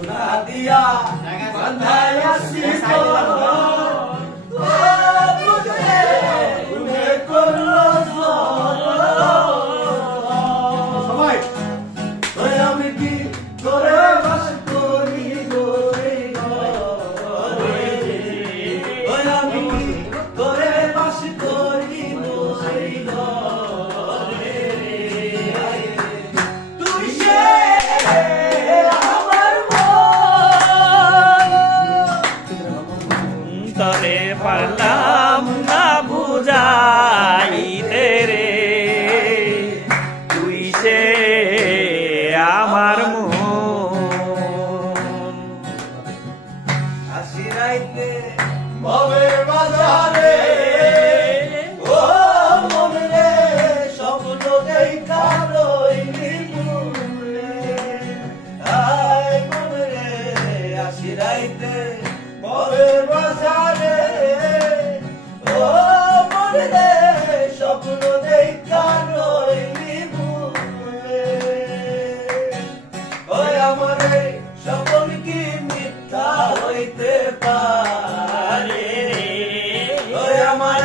সোনা দিয়া বাঁধায় আসি আমি কি করে বাস করি গো এই ঘরে আমি কি করে বাস করি গো এই ঘরে তুই সে আমার মন তরে পারলাম না বুঝাইতে রে তুই সে আমার মন আসি রাইতে ভবের বাজারে ও মন রে স্বপ্ন দেখা রইলি মনে আয় মন রে আসি রাইতে ভবের বাজারে ও মন রে স্বপ্ন দেখা রইলি মনে ওই আমার এই স্বপ্ন কি মিথ্যা হইতে পারে ওই আমার